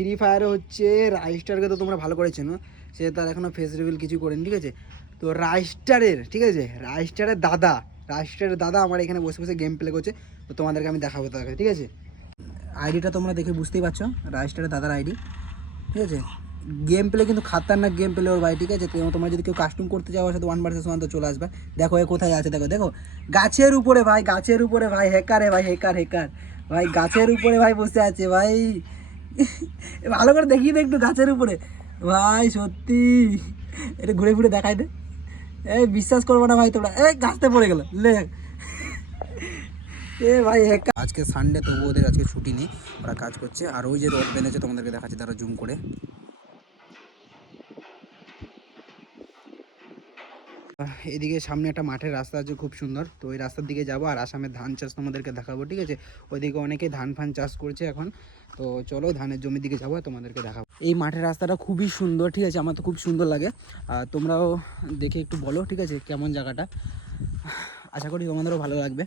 Free ফায়ারে হচ্ছে রাইস্টারকে তো তোমরা ভালো করে চেনো, সে তার এখনও ফেস রিভিল কিছু করেনি, ঠিক আছে। তো রাইস্টারের, ঠিক আছে, রাইস্টারের দাদা আমার এখানে বসে বসে গেম প্লে করছে, তো তোমাদেরকে আমি দেখাবো তাকে, ঠিক আছে। আইডিটা তোমরা দেখে বুঝতেই পারছো, রাইস্টারের দাদার আইডি, ঠিক আছে। গেম প্লে কিন্তু খাতারনাক গেম প্লে ওর ভাই, ঠিক আছে। তো তোমরা যদি কেউ কাস্টম করতে যাও সাথে 1 vs 1 তো চলে আসবে। দেখো এ কোথায় আছে, দেখো দেখো গাছের উপরে ভাই, গাছের উপরে ভাই, হ্যাকারে ভাই, হ্যাকার হ্যাকার ভাই, গাছের উপরে ভাই বসে আছে ভাই। ভালো করে দেখিয়ে দে একটু গাছের উপরে ভাই, সত্যি এটা ঘুরে ঘুরে দেখাই দে। এই বিশ্বাস করবো না ভাই তোমরা, এই গাছতে পড়ে গেল লে। এ ভাই হ্যাকার। আজকে সানডে, তবু ওদের আজকে ছুটি নেই, ওরা কাজ করছে। আর ওই যে রোড বেঁধেছে তোমাদেরকে দেখাচ্ছে, তারা জুম করে। এদিকে সামনে একটা মাঠের রাস্তা আছে খুব সুন্দর, তো ওই রাস্তার দিকে যাবো। আর আসামের ধান চাষ তোমাদেরকে দেখাবো, ঠিক আছে। ওইদিকে অনেকে ধান ফান চাষ করছে এখন, তো চলো ধানের জমির দিকে যাবো, তোমাদেরকে দেখাবো। এই মাঠের রাস্তাটা খুবই সুন্দর, ঠিক আছে, আমার তো খুব সুন্দর লাগে। আর তোমরাও দেখে একটু বলো, ঠিক আছে, কেমন জায়গাটা। আশা করি তোমাদেরও ভালো লাগবে।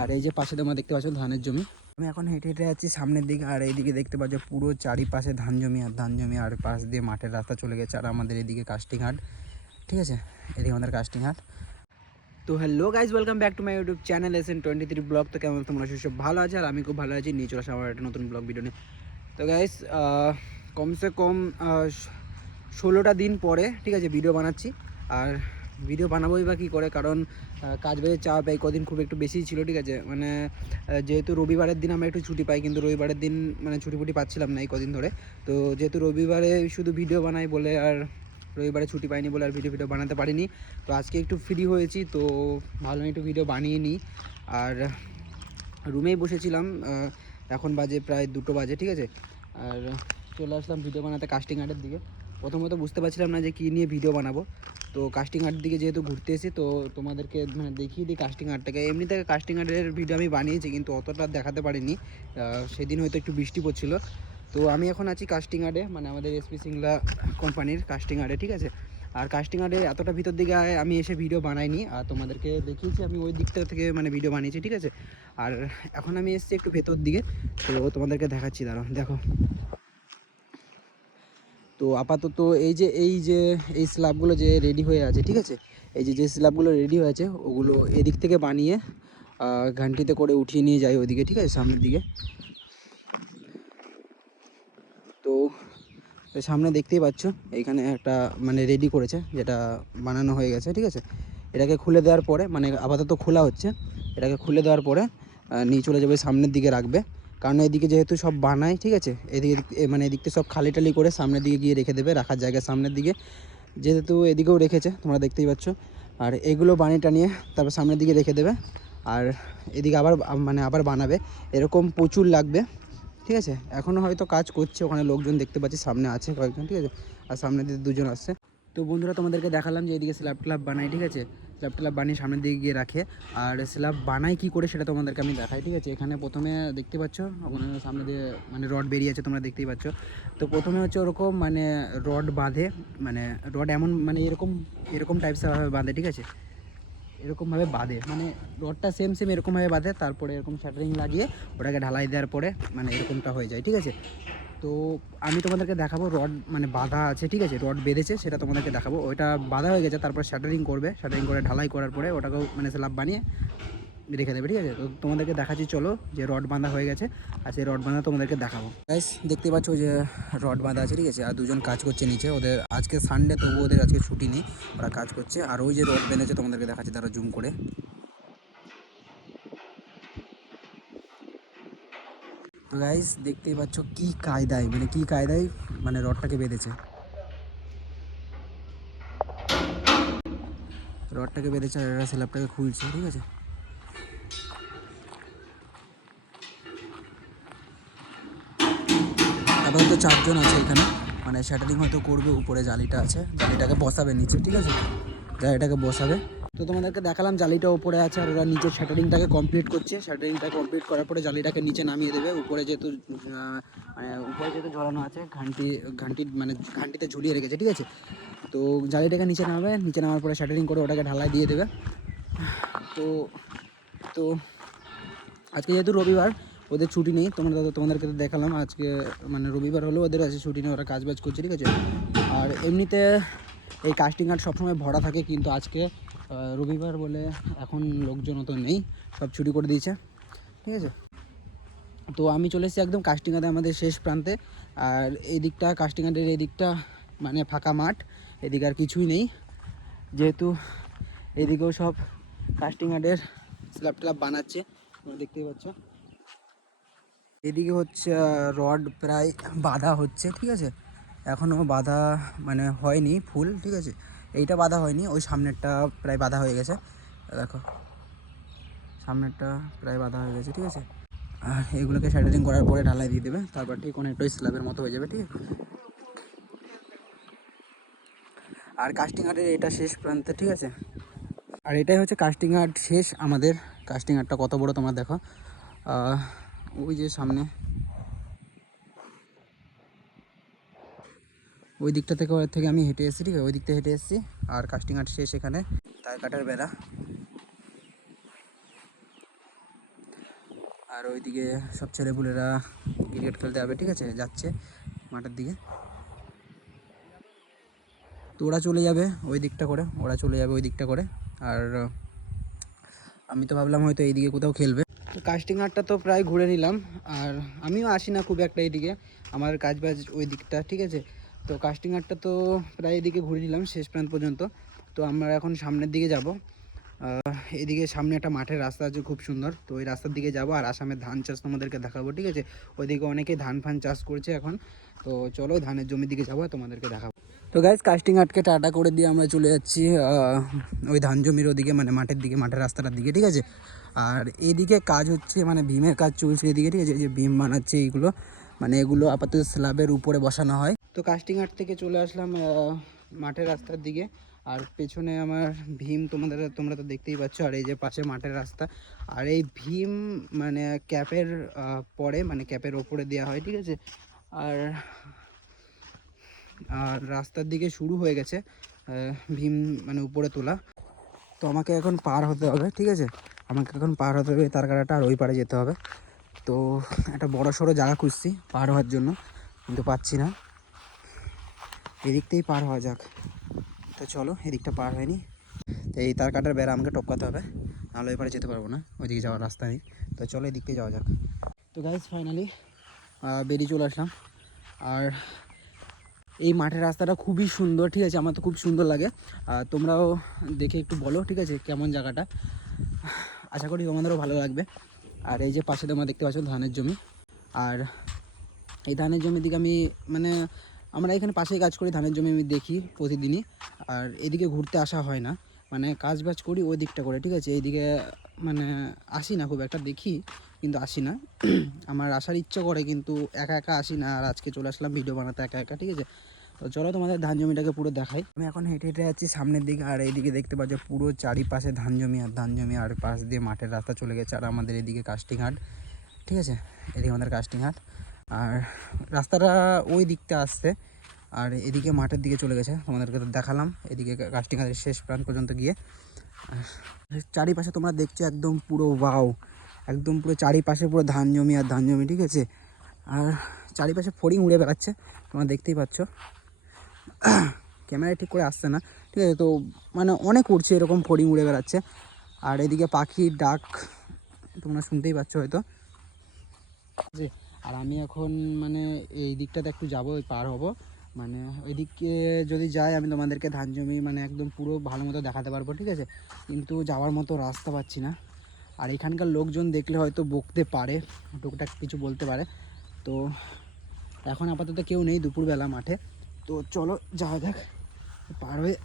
আর এই যে পাশে তোমরা দেখতে পাচ্ছ ধানের জমি, আমি এখন হেঁটে হেঁটে যাচ্ছি সামনের দিকে। আর এইদিকে দেখতে পাচ্ছ পুরো চারিপাশে ধান জমি আর ধান জমি, আর পাশ দিয়ে মাঠের রাস্তা চলে গেছে। আর আমাদের এদিকে কাস্টিং হাট, ঠিক আছে, এদিকে আমাদের কাস্টিং হাট। তো hello guys, welcome back to my YouTube channel SN23 blog. তো কেমন তোমরা সব ভালো আছে, আর আমি খুব ভালো আছি। নিয়ে চলে আসা আমার একটা নতুন ব্লগ ভিডিও নিয়ে। তো গাইজ কমসে কম 16টা দিন পরে, ঠিক আছে, ভিডিও বানাচ্ছি। আর ভিডিও বানাবোই বা কী করে, কারণ কাজ বাজের চাপ এই কদিন খুব একটু বেশি ছিল, ঠিক আছে। মানে যেহেতু রবিবারের দিন আমরা একটু ছুটি পাই, কিন্তু রবিবারের দিন মানে ছুটি ফুটি পাচ্ছিলাম না এই কদিন ধরে। তো যেহেতু রবিবারে শুধু ভিডিও বানাই বলে, আর রবিবারে ছুটি পাইনি বলে আর ভিডিও বানাতে পারিনি। তো আজকে একটু ফ্রি হয়েছি, তো ভালো একটু ভিডিও বানিয়ে নিই। আর রুমেই বসেছিলাম, এখন বাজে প্রায় 2টো বাজে, ঠিক আছে। আর চলে আসলাম ভিডিও বানাতে কাস্টিং আর্টের দিকে। প্রথমত বুঝতে পারছিলাম না যে কী নিয়ে ভিডিও বানাবো, তো কাস্টিং আর্টের দিকে যেহেতু ঘুরতে এসেছি, তো তোমাদেরকে মানে দেখিয়ে দিই কাস্টিং আর্টটাকে। এমনিতে কাস্টিং আর্টের ভিডিও আমি বানিয়েছি, কিন্তু অতটা দেখাতে পারিনি, সেদিন হয়তো একটু বৃষ্টি পড়ছিল। তো আমি এখন আছি কাস্টিং আর্টে, মানে আমাদের SP সিংলা কোম্পানির কাস্টিং আর্টে, ঠিক আছে। আর কাস্টিং আর্টে এতটা ভিতর দিকে আমি এসে ভিডিও বানাইনি, আর তোমাদেরকে দেখিয়েছি আমি ওই দিকটা থেকে মানে ভিডিও বানিয়েছি, ঠিক আছে। আর এখন আমি এসেছি একটু ভেতর দিকে, তো তোমাদেরকে দেখাচ্ছি, দাঁড়াও দেখো। তো আপাতত এই যে এই স্ল্যাবগুলো যে রেডি হয়ে আছে, ঠিক আছে, এই যে স্ল্যাবগুলো রেডি হয়ে আছে, ওগুলো এদিক থেকে বানিয়ে ঘান্টিতে করে উঠিয়ে নিয়ে যাই ওইদিকে, ঠিক আছে, সামনের দিকে। তো সামনে দেখতেই পাচ্ছ এইখানে একটা মানে রেডি করেছে, যেটা বানানো হয়ে গেছে, ঠিক আছে। এটাকে খুলে দেওয়ার পরে, মানে আপাতত খোলা হচ্ছে, এটাকে খুলে দেওয়ার পরে নিয়ে চলে যাবে সামনের দিকে রাখবে। কারণ এদিকে যেহেতু সব বানায়, ঠিক আছে, এদিকে মানে এদিকটা সব খালি টালি করে সামনের দিকে গিয়ে রেখে দেবে, রাখার জায়গা সামনের দিকে, যেহেতু এদিকেও রেখেছে তোমরা দেখতেই পাচ্ছ। আর এগুলো বানিয়ে টানিয়ে তারপর সামনের দিকে রেখে দেবে। আর এদিকে আবার মানে আবার বানাবে, এরকম প্রচুর লাগবে, ঠিক আছে। এখনও হয়তো কাজ করছে, ওখানে লোকজন দেখতে পাচ্ছি, সামনে আছে কয়েকজন, ঠিক আছে। আর সামনে দিয়ে 2জন আসছে। তো বন্ধুরা তোমাদেরকে দেখালাম যে এদিকে স্ল্যাব ট্ল্যাব বানাই, ঠিক আছে, স্ল্যাব ট্ল্যাব বানিয়ে সামনের দিকে গিয়ে রাখে। আর স্ল্যাব বানাই কী করে সেটা তোমাদেরকে আমি দেখাই, ঠিক আছে। এখানে প্রথমে দেখতে পাচ্ছ ওখানে সামনে দিয়ে মানে রড বেরিয়ে আছে, তোমরা দেখতেই পাচ্ছ। তো প্রথমে হচ্ছে ওরকম মানে রড বাঁধে, মানে রড এমন মানে এরকম এরকম টাইপসভাবে বাঁধে, ঠিক আছে, এরকমভাবে বাঁধে, মানে রডটা সেম এরকমভাবে বাঁধে। তারপরে এরকম শাটারিং লাগিয়ে ওটাকে ঢালাই দেওয়ার পরে মানে এরকমটা হয়ে যায়, ঠিক আছে। তো আমি তোমাদেরকে দেখাবো রড মানে বাঁধা আছে, ঠিক আছে, রড বেঁধেছে সেটা তোমাদেরকে দেখাবো। ওইটা বাঁধা হয়ে গেছে, তারপর শাটারিং করবে, শাটারিং করে ঢালাই করার পরে ওটাকেও মানে স্ল্যাব বানিয়ে রেখে দেবে, ঠিক আছে। তো তোমাদেরকে দেখাচ্ছি, চলো, যে রড বাঁধা হয়ে গেছে, আর সেই রড বাঁধা তোমাদেরকে দেখাবো। গাইস দেখতে পাচ্ছ যে রড বাঁধা আছে, ঠিক আছে। আর 2জন কাজ করছে নিচে, ওদের আজকে সানডে, তবু ওদের আজকে ছুটি নেই, ওরা কাজ করছে। আর ওই যে রড বেঁধেছে তোমাদেরকে দেখাচ্ছি, তারা জুম করে। তো গাইস দেখতেই পাচ্ছ কি কায়দায় মানে রডটাকে বেঁধেছে, আর এরা স্ল্যাবটাকে খুলছে, ঠিক আছে। আপাতত 4জন আছে এখানে, মানে শ্যাটারিং হয়তো করবে, উপরে জালিটা আছে, জালিটাকে বসাবে নিচে, ঠিক আছে, জালিটাকে বসাবে। তো তোমাদেরকে দেখালাম জালিটা উপরে আছে, আর ওরা নিচে শ্যাটারিংটাকে কমপ্লিট করছে। শ্যাটারিংটা কমপ্লিট করার পরে জালিটাকে নিচে নামিয়ে দেবে। উপরে যেহেতু মানে উপরে যেহেতু ঝোলানো আছে, ঘান্টি মানে ঘান্টিতে ঝুলিয়ে রেখেছে, ঠিক আছে। তো জালিটাকে নিচে নামাবে, নিচে নামার পরে শ্যাটারিং করে ওটাকে ঢালাই দিয়ে দেবে। তো তো আজকে যেহেতু রবিবার, ওদের ছুটি নেই, তোমাদেরকে তো দেখালাম আজকে মানে রবিবার হলেও ওদের আছে ছুটি নেই, ওরা কাজ বাজ করছে, ঠিক আছে। আর এমনিতে এই কাস্টিং হাট সবসময় ভরা থাকে, কিন্তু আজকে রবিবার বলে এখন লোকজন অত নেই, সব ছুটি করে দিয়েছে, ঠিক আছে। তো আমি চলে এসেছি একদম কাস্টিং হাটে, আমাদের শেষ প্রান্তে। আর এই দিকটা কাস্টিং হাটের এই দিকটা মানে ফাঁকা মাঠ, এদিকে আর কিছুই নেই, যেহেতু এদিকেও সব কাস্টিং হাটের স্ল্যাব ট্ল্যাব বানাচ্ছে, তোমরা দেখতেই পাচ্ছ। এদিকে হচ্ছে রড প্রায় বাঁধা হচ্ছে, ঠিক আছে, এখনও বাঁধা মানে হয়নি ফুল, ঠিক আছে, এইটা বাঁধা হয়নি, ওই সামনেরটা প্রায় বাঁধা হয়ে গেছে, দেখো সামনেরটা প্রায় বাঁধা হয়ে গেছে, ঠিক আছে। আর এগুলোকে শ্যাটারিং করার পরে ঢালাই দিয়ে দেবে, তারপর ঠিক অনেকটাই স্ল্যাবের মতো হয়ে যাবে, ঠিক আছে। আর কাস্টিং হাটের এটা শেষ প্রান্তে, ঠিক আছে। আর এটাই হচ্ছে কাস্টিং হাট শেষ আমাদের। কাস্টিং হাটটা কত বড় তোমরা দেখো, ওই যে সামনে ওই দিকটা থেকে আমি হেঁটে এসেছি, ঠিক আছে, ওই দিকটা হেঁটে এসেছি। আর কাস্টিং হাট শেষ এখানে, তার কাটার বেড়া। আর ওইদিকে সব ছেলেপুলেরা ক্রিকেট খেলতে যাবে, ঠিক আছে, যাচ্ছে মাঠের দিকে। তো ওরা চলে যাবে ওই দিকটা করে, আর আমি তো ভাবলাম হয়তো এইদিকে কোথাও খেলবে। তো কাস্টিং হাটটা তো প্রায় ঘুরে নিলাম, আর আমিও আসি না খুব একটা এইদিকে, আমার কাজ বাজ ওই দিকটা, ঠিক আছে। তো কাস্টিং হাটটা তো প্রায় এদিকে ঘুরে নিলাম শেষ প্রান্ত পর্যন্ত। তো আমরা এখন সামনের দিকে যাব, এদিকে সামনে একটা মাঠের রাস্তা আছে খুব সুন্দর, তো ওই রাস্তার দিকে যাব। আর আসামের ধান চাষ তোমাদেরকে দেখাবো, ঠিক আছে, ওইদিকে অনেকেই ধান ফান চাষ করছে এখন। তো চলো ধানের জমির দিকে যাবো, তোমাদেরকে দেখাবো। তো গাইজ কাস্টিং হাটকে টাটা করে দিয়ে আমরা চলে যাচ্ছি ওই ধান জমির ওদিকে, মানে মাঠের দিকে, মাঠের রাস্তাটার দিকে, ঠিক আছে। আর এদিকে কাজ হচ্ছে, মানে ভীমের কাজ চলছে এদিকে, ঠিক আছে, যে ভীম বানাচ্ছে এইগুলো, মানে এগুলো আপাতত স্ল্যাবের উপরে বসানো হয়। তো কাস্টিং হাট থেকে চলে আসলাম মাঠের রাস্তার দিকে, আর পেছনে আমার ভীম তোমরা তো দেখতেই পাচ্ছ, আর এই যে পাশে মাঠের রাস্তা। আর এই ভীম মানে ক্যাপের পরে, মানে ক্যাপের ওপরে দেওয়া হয়, ঠিক আছে। আর আর রাস্তার দিকে শুরু হয়ে গেছে ভীম মানে উপরে তোলা। তো আমাকে এখন পার হতে হবে, ঠিক আছে, তার কাটাটা, আর ওই পারে যেতে হবে। তো একটা বড় সড়ো জায়গা খুঁজছি পার হওয়ার জন্য, কিন্তু পাচ্ছি না। এদিকটাই পার হওয়া যাক, তো চলো এদিকটা পার হয়নি, তো এই তার কাটার বেড়া আমাকে টপকাতে হবে, নাহলে ওই পারে যেতে পারবো না, ওইদিকে যাওয়ার রাস্তা নেই। তো চলো এদিকটাই যাওয়া যাক। তো গাইজ ফাইনালি বেরিয়ে চলে আসলাম। আর এই মাঠের রাস্তাটা খুবই সুন্দর, ঠিক আছে, আমার তো খুব সুন্দর লাগে। তোমরাও দেখে একটু বলো, ঠিক আছে, কেমন জায়গাটা, আশা করি তোমাদেরও ভালো লাগবে। আর এই যে পাশে তোমরা দেখতে পাচ্ছ ধানের জমি, আর এই ধানের জমির দিকে আমি মানে আমরা এখানে পাশেই কাজ করি, ধানের জমি আমি দেখি প্রতিদিনই। আর এদিকে ঘুরতে আসা হয় না, মানে কাজ বাজ করি ওই দিকটা করে, ঠিক আছে, এইদিকে মানে আসি না খুব একটা, দেখি কিন্তু আসি না। আমার আসার ইচ্ছা করে কিন্তু একা একা আসি না, আর আজকে চলে আসলাম ভিডিও বানাতে একা একা, ঠিক আছে। তো চলো তোমাদের ধান জমিটাকে পুরো দেখাই। আমি এখন হেঁটে হেঁটে যাচ্ছি সামনের দিকে, আর এইদিকে দেখতে পাচ্ছ পুরো চারিপাশে ধান জমি আর ধান জমি, আর পাশ দিয়ে মাঠের রাস্তা চলে গেছে। আর আমাদের এদিকে কাস্টিং হাট, ঠিক আছে, এদিকে আমাদের কাস্টিং হাট, আর রাস্তাটা ওই দিকটা আসছে, আর এদিকে মাঠের দিকে চলে গেছে, তোমাদেরকে তো দেখালাম এদিকে কাস্টিং হাটের শেষ প্রান্ত পর্যন্ত গিয়ে। চারিপাশে তোমরা দেখছো একদম পুরো ওয়াও, একদম পুরো চারিপাশে পুরো ধান জমি আর ধান জমি, ঠিক আছে। আর চারিপাশে ফড়িং উড়ে বেড়াচ্ছে, তোমরা দেখতেই পাচ্ছ, ক্যামেরায় ঠিক করে আসছে না, ঠিক আছে। তো মানে অনেক উড়ছে এরকম, ফড়িং উড়ে বেড়াচ্ছে। আর এদিকে পাখির ডাক তোমরা শুনতেই পাচ্ছ হয়তো। আর আমি এখন মানে এই দিকটাতে একটু যাবো, পার হব, মানে ওইদিকে যদি যাই আমি তোমাদেরকে ধান জমি মানে একদম পুরো ভালো মতো দেখাতে পারবো, ঠিক আছে, কিন্তু যাওয়ার মতো রাস্তা পাচ্ছি না। আর এখানকার লোকজন দেখলে হয়তো বকতে পারে, টুকটাক কিছু বলতে পারে। তো এখন আপাতত কেউ নেই দুপুরবেলা মাঠে, তো চলো যাওয়া যাক পার হয়ে।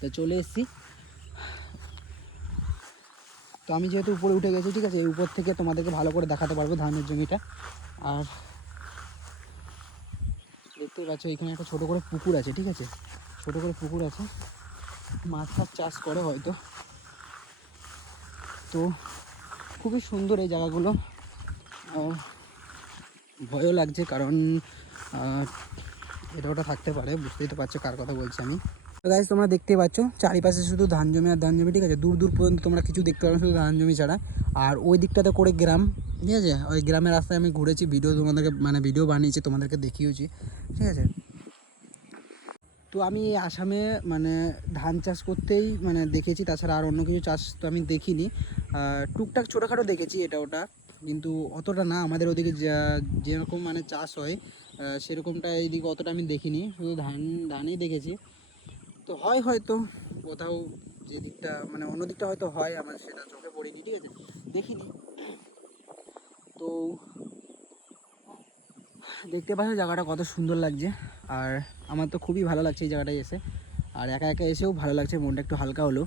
তো চলে এসেছি, তো আমি যেহেতু উপরে উঠে গেছি, ঠিক আছে, এই উপর থেকে তোমাদেরকে ভালো করে দেখাতে পারবো ধানের জমিটা। আর দেখতেই পাচ্ছ এখানে একটা ছোটো করে পুকুর আছে, ঠিক আছে, ছোটো করে পুকুর আছে, মাছ ফাছ চাষ করে হয়তো। তো খুবই সুন্দর এই জায়গাগুলো, ভয়ও লাগছে কারণ এটা ওটা থাকতে পারে, বুঝতেই তো পারছো কার কথা বলছি আমি। তো গাইস তোমরা দেখতেই পাচ্ছ চারিপাশে শুধু ধান জমি আর ধান জমি, ঠিক আছে, দূর দূর পর্যন্ত তোমরা কিছু দেখতে পাবে শুধু ধান জমি ছাড়া। আর ওই দিকটাতে করে গ্রাম, ঠিক আছে, ওই গ্রামের রাস্তায় আমি ঘুরেছি, ভিডিও তোমাদেরকে মানে ভিডিও বানিয়েছি, তোমাদেরকে দেখিয়েছি, ঠিক আছে। তো আমি এই আসামে মানে ধান চাষ করতেই মানে দেখেছি, তাছাড়া আর অন্য কিছু চাষ তো আমি দেখিনি। টুকটাক ছোটোখাটো দেখেছি এটা ওটা, কিন্তু অতটা না। আমাদের ওদিকে যেরকম মানে চাষ হয় সেরকমটা এইদিকে অতটা আমি দেখিনি, শুধু ধানই দেখেছি। তো হয় হয়তো কোথাও যে দিকটা মানে অন্য দিকটা হয়তো হয়, আমার সেটা চোখে পড়েনি, ঠিক আছে, দেখিনি। তো দেখতে পাচ্ছ জায়গাটা কত সুন্দর লাগছে, আর আমার তো খুবই ভালো লাগছে এই জায়গাটায় এসে। আর একা একা এসেও ভালো লাগছে, মনটা একটু হালকা হলো।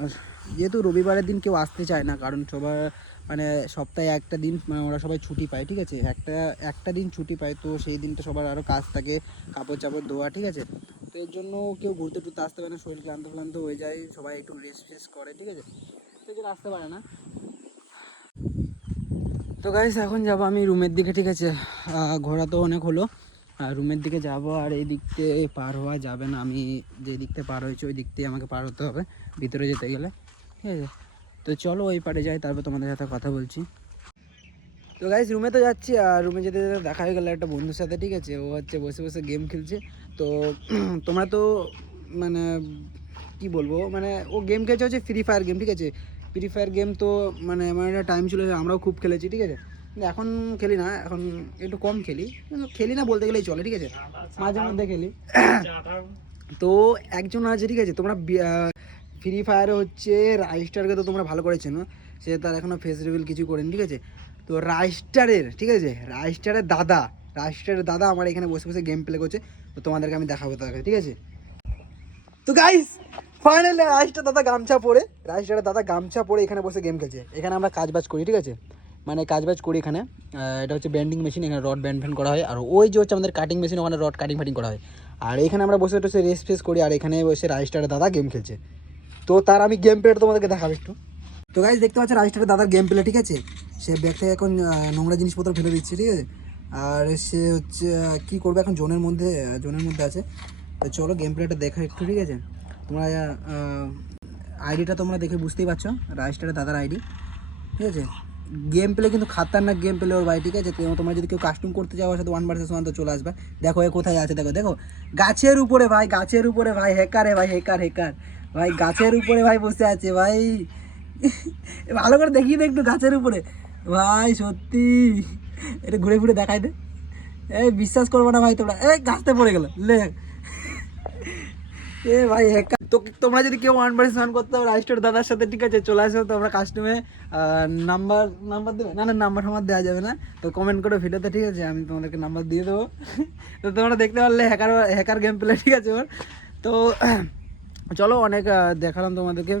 আর যেহেতু রবিবারের দিন কেউ আসতে চায় না, কারণ সবার মানে সপ্তাহে একটা দিন মানে ওরা সবাই ছুটি পায়, ঠিক আছে, একটা দিন ছুটি পায়, তো সেই দিনটা সবার আরও কাজ থাকে, কাপড় চাপড় ধোয়া, ঠিক আছে। তো এর জন্য কেউ ঘুরতে টুরতে আসতে পারে না, শরীর ক্লান্ত হয়ে যায়, সবাই একটু রেস্ট ফেস্ট করে, ঠিক আছে, তো কেউ আসতে পারে না। তো গাইস এখন যাব আমি রুমের দিকে, ঠিক আছে, ঘোরা তো অনেক হলো, রুমের দিকে যাব। আর এই দিক থেকে পার হওয়া যাবে না, আমি যে দিক থেকে পার হয়েছি ওই দিক থেকে আমাকে পার হতে হবে ভিতরে যেতে গেলে, ঠিক আছে। তো চলো ওই পারে যাই, তারপর তোমাদের সাথে কথা বলছি। তো গাইস রুমে তো যাচ্ছি, আর রুমে যেতে যেতে দেখা হয়ে গেলো একটা বন্ধুর সাথে, ঠিক আছে, ও হচ্ছে বসে বসে গেম খেলছে। তো তোমরা তো মানে কি বলবো, মানে ও গেম খেলছে হচ্ছে ফ্রি ফায়ার গেম, ঠিক আছে, ফ্রি ফায়ার গেম। তো মানে আমার একটা টাইম ছিল, আমরাও খুব খেলেছি, ঠিক আছে, কিন্তু এখন খেলি না, এখন একটু কম খেলি, খেলি না বলতে গেলেই চলে, ঠিক আছে, মাঝে মধ্যে খেলি। তো একজন আছে, ঠিক আছে, তোমরা ফ্রি ফায়ারে হচ্ছে রাইস্টারকে তো তোমরা ভালো করে চেনো, সে তার এখনও ফেস রিভিল কিছু করেনি, ঠিক আছে। তো রাইস্টারের, ঠিক আছে, রাইস্টারের দাদা আমার এখানে বসে বসে গেম প্লে করছে, তো তোমাদেরকে আমি দেখাবো তাকে, ঠিক আছে। তো গাইস ফাইনালি রাইস্টারের দাদা গামছা পরে এখানে বসে গেম খেলছে। এখানে আমরা কাজবাজ করি, ঠিক আছে, মানে কাজবাজ করি এখানে। এটা হচ্ছে ব্যান্ডিং মেশিন, এখানে রড ব্যান্ড ফ্যান্ড করা হয়, আর ওই যে হচ্ছে আমাদের কাটিং মেশিন, ওখানে রড কাটিং ফাটিং করা হয়। আর এখানে আমরা বসে বসে রেস ফেস করি, আর এখানে বসে রাইস্টারের দাদা গেম খেলছে। তো তার আমি গেম প্লেটা তোমাদেরকে দেখাবো একটু। তো গাইস দেখতে পাচ্ছ রাইস্টারের দাদার গেম প্লে, ঠিক আছে, সে ব্যাগ থেকে এখন নোংরা জিনিসপত্র ফেলে দিচ্ছে, ঠিক আছে। আর সে হচ্ছে কী করবে এখন, জোনের মধ্যে আছে। তো চলো গেম প্লেটা দেখা একটু, ঠিক আছে। তোমরা আইডিটা তোমরা দেখে বুঝতেই পারছো, রাইস্টারের দাদার আইডি, ঠিক আছে। গেম প্লে কিন্তু খাতারনাক গেম প্লে ওর ভাই, ঠিক আছে। তোমরা যদি কেউ কাস্টম করতে যাও সাথে 1 vs 1 তো চলে আসবে। দেখো এ কোথায় আছে, দেখো দেখো গাছের উপরে ভাই, হ্যাকারে ভাই, হ্যাকার ভাই, গাছের উপরে ভাই বসে আছে ভাই। ভালো করে দেখিয়ে দে একটু, গাছের উপরে ভাই, সত্যি এটা ঘুরে ঘুরে দেখাই দে। এই বিশ্বাস করবো না ভাই তোমরা, এই গাছতে পড়ে গেল লে। এ ভাই হ্যাকার। তো তোমরা যদি কেউ 1 vs 1 করতে হবে রাইস্টার দাদার সাথে, ঠিক আছে, চলে আসো তোমরা কাস্টমে। নাম্বার দেবে না, নাম্বার আমার দেওয়া যাবে না, তো কমেন্ট করে ভিডিওতে, ঠিক আছে, আমি তোমাদেরকে নাম্বার দিয়ে দেবো। তো তোমরা দেখতে পারলে হ্যাকার গেম প্লে, ঠিক আছে ওর। তো চলো অনেক দেখালাম তোমাদেরকে,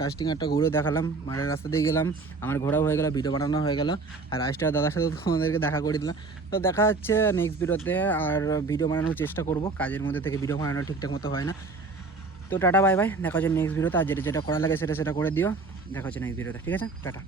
কাস্টিংটা ঘুরে দেখালাম, মাঠের রাস্তা দিয়ে গেলাম, আমার ঘোরাও হয়ে গেল, ভিডিও বানানো হয়ে গেল, আর রাইস্টার দাদার সাথে তোমাদেরকে দেখা করে দিলাম। তো দেখা হচ্ছে নেক্সট ভিডিওতে, আর ভিডিও বানানোর চেষ্টা করব, কাজের মধ্যে থেকে ভিডিও বানানো ঠিকঠাক মতো হয় না। তো টাটা বাই বাই, দেখা হচ্ছে নেক্সট ভিডিওতে। আর যেটা যেটা করা লাগে সেটা করে দিও, দেখা হচ্ছে নেক্সট ভিডিওতে, ঠিক আছে, টাটা।